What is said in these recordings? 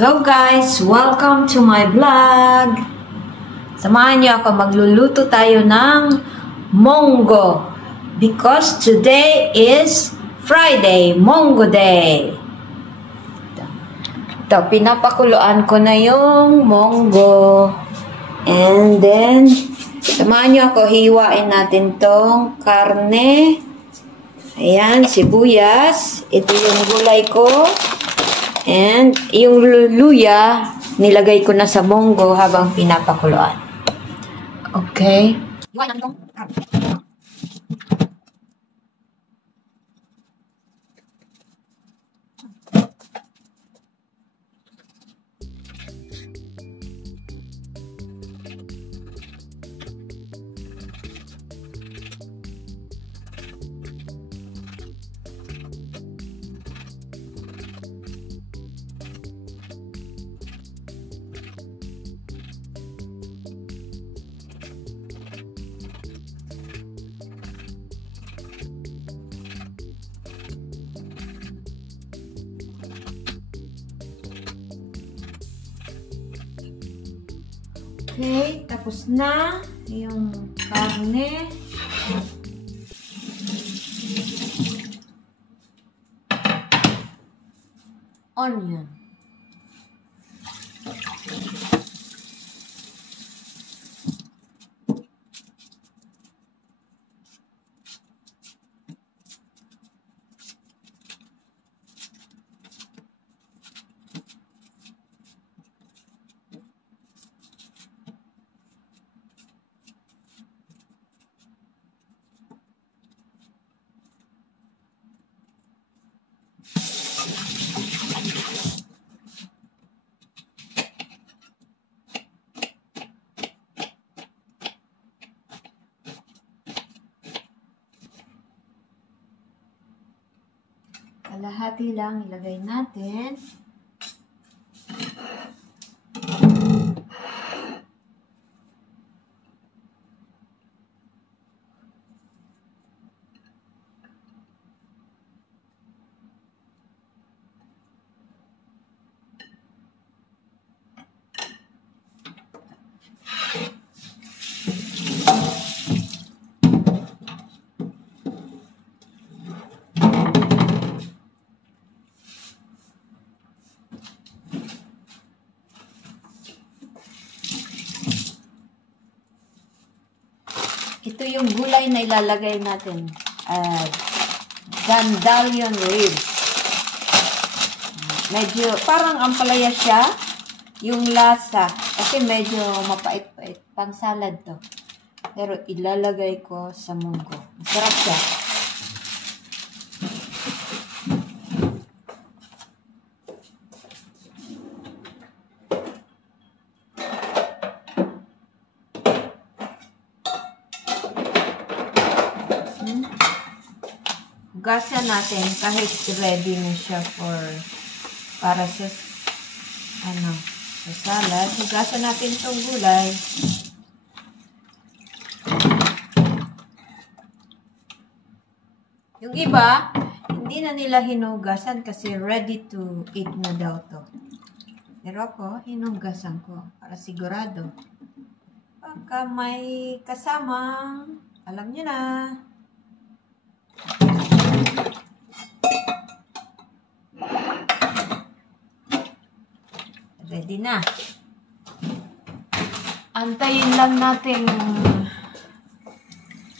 Hello guys! Welcome to my vlog! Samahan niyo ako, magluluto tayo ng munggo. Because today is Friday, Munggo Day. Ito, pinapakuluan ko na yung munggo. And then, samahan niyo ako, hiwain natin tong karne. Ayan, sibuyas. Ito yung gulay ko. And yung luya, nilagay ko na sa munggo habang pinapakuluan. Okay. Iwan natin itong karne. Okay, tapos na yung karne. Onion. Kalahati lang ilagay natin. Ito yung gulay na ilalagay natin. Dandelion ribs. Medyo, parang ampalaya siya. Yung lasa. Kasi medyo mapait-pait. Pang salad to. Pero ilalagay ko sa munggo. Masarap siya. Hugasan natin kahit ready na siya para sa salad. Hugasan natin itong gulay. Yung iba, hindi na nila hinugasan kasi ready to eat na daw to. Pero ako, hinugasan ko para sigurado. Pagka may kasamang, alam nyo na. Ready na. Antayin lang natin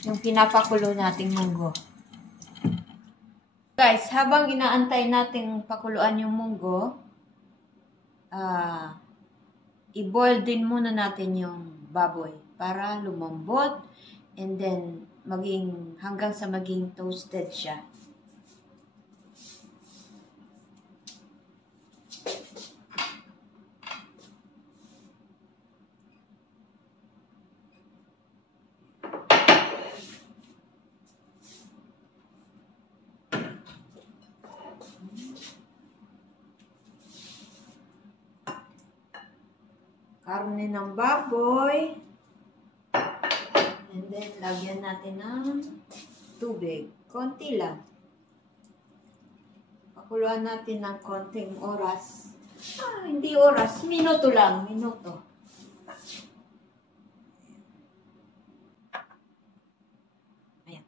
yung pinapakulo nating munggo. Guys, habang inaantay nating pakuluan yung munggo, i-boil din muna natin yung baboy para lumambot and then hanggang sa maging toasted siya. Karne ng baboy. And then, lagyan natin ng tubig. Konti lang. Pakuluan natin ng konting oras Hindi oras. Minuto lang. Minuto. Ayan.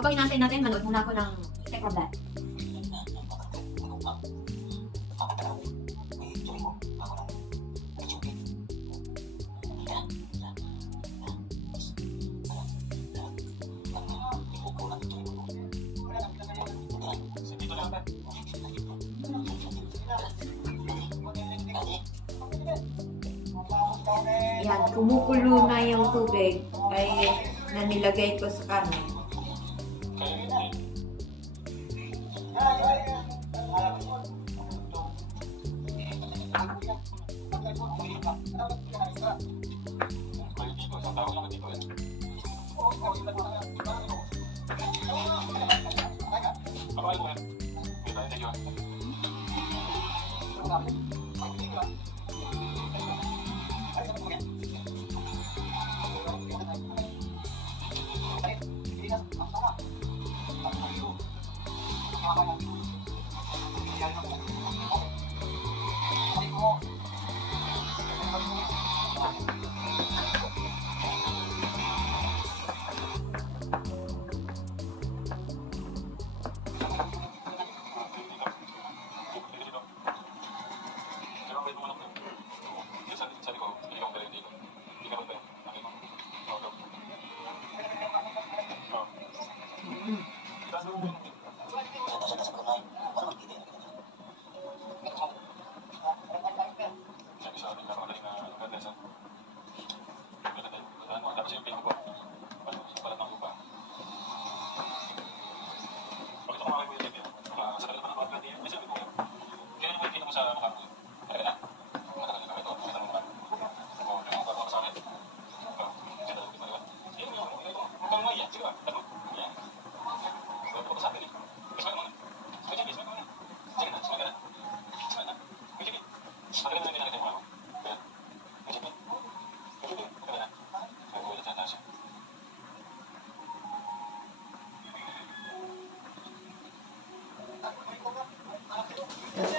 Habang inaantay natin, manood muna ako ng Step of That. Yan, kumukulo na yung tubig ay na nilagay ko sa karne.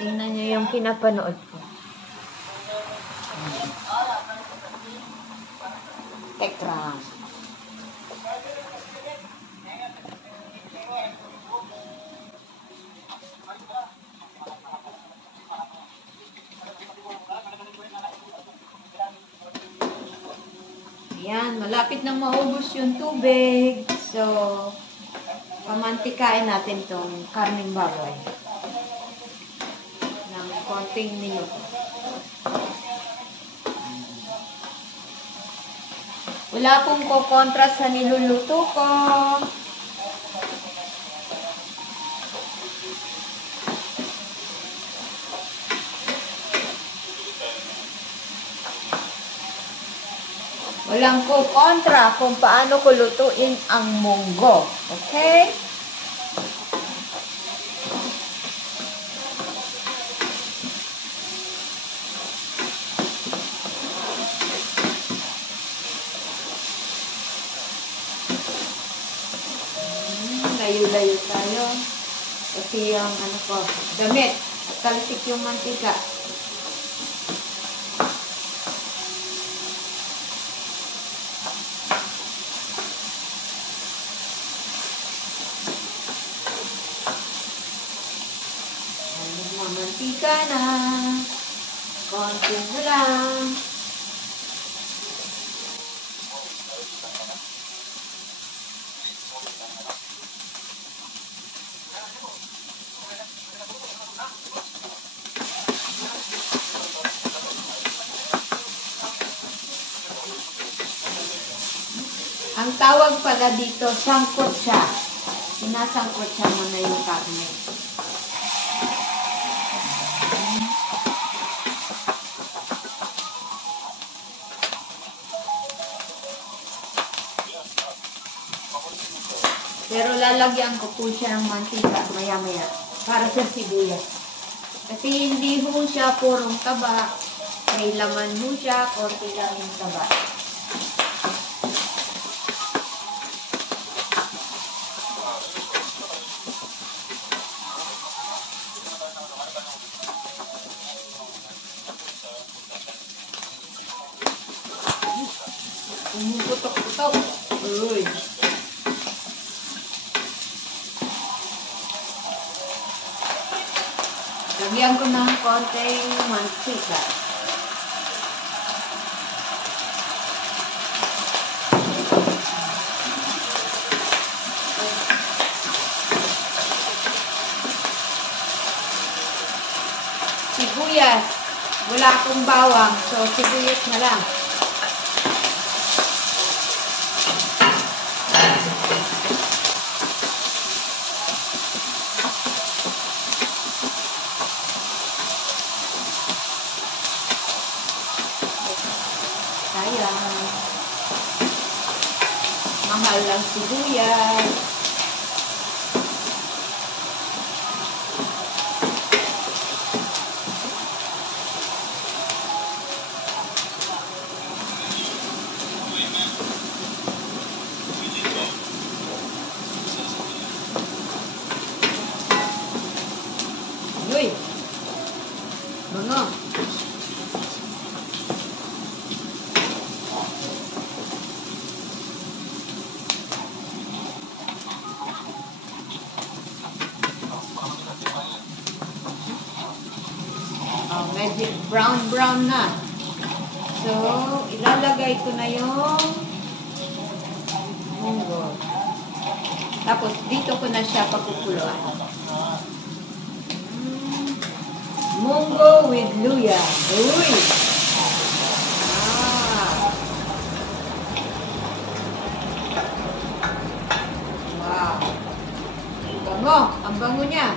Tingnan niyo yung pinapanood ko. Tekram. Ayan, malapit nang maubos yung tubig. So, pamantikain natin tong karneng baboy. Konting minuto. Wala pong kokontra sa niluluto ko. Walang kokontra kung paano ko lutuin ang munggo. Okay? Layo-layo tayo. Kasi yung ano ko, damit. Talsik yung mantika. Mantika na. Konti na lang. Ang tawag pala dito, sangkot siya. Sinasangkot siya muna yung karne. Pero lalagyan ko po siya ng mantika maya-maya para sa sibuyas. Kasi hindi po siya purong taba. May laman po siya, konti lang yung taba. Umuputok-putok. Uy. Lagyan ko ng konting mantika. Sibuyas. Wala akong bawang, so sibuyas na lang. Sayang. Mahal lang sibuyas. Uy! Bango! Oh, medyo brown na. So, ilalagay ko na yung munggo. Tapos, dito ko na siya pagkukuluan. Munggo with luya. Uy! Ah! Wow! Bango! Ang bango niya.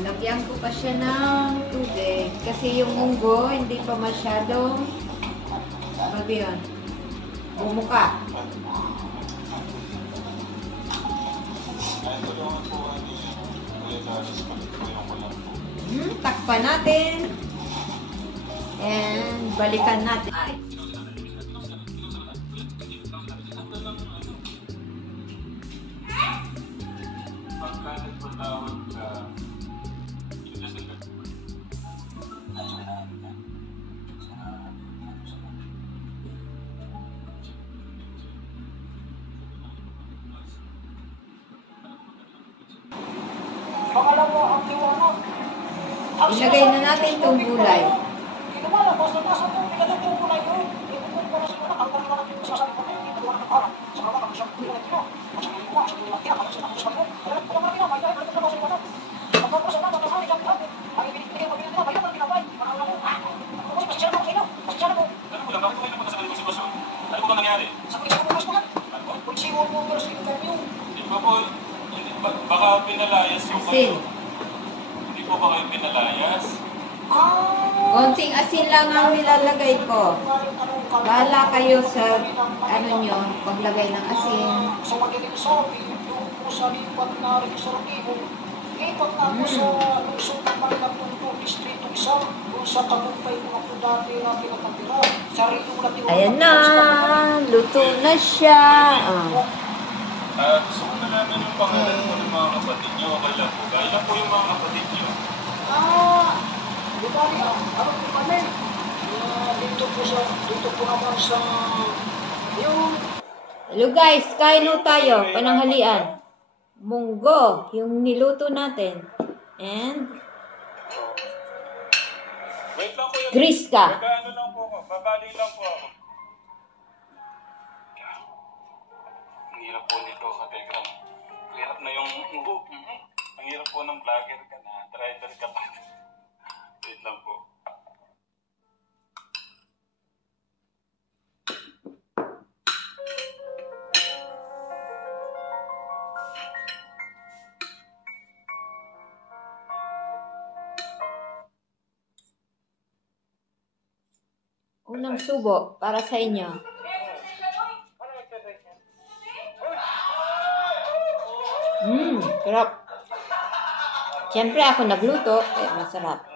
Lagyan ko pa siya ng tubig kasi yung munggo hindi pa masyadong mabiyon. Bumuka. Takpan natin. And balikan natin. Ilagay na natin itong gulay. Baka pinalayas yung Asin. Hindi po ba kayo pinalayas? Konting asin lang ang nilalagay ko. Bahala kayo sa ano nyo, paglagay ng asin. Sa madaling sabi, yung po sa lipat na registratibo, lipat na po sa lungsod ng Malinapunto, Distrito 1, kung sa tagumpay ko ako dati na pinatapira. Sa rin na tinutapos. Ayan na, luto na siya. Gusto ko nalaman yung pangalan po ng mga kapatid niyo. Okay lang po ba? Ilan po yung mga kapatid niyo? Di ba niya? Ano po kami? Dito po naman sa yung Hello guys, kain ho tayo, pananghalian. Munggo, yung niluto natin. And Wait lang po yun. Griska. Ano lang po ako. Babali lang po ako. Ang hirap po nito sa Telegram. Hirap na yung ang hirap po ng vlogger ka na. Driver ka pa. Wait lang po. Unang subo para sa inyo. Sarap. Siyempre ako nagluto, kaya masarap.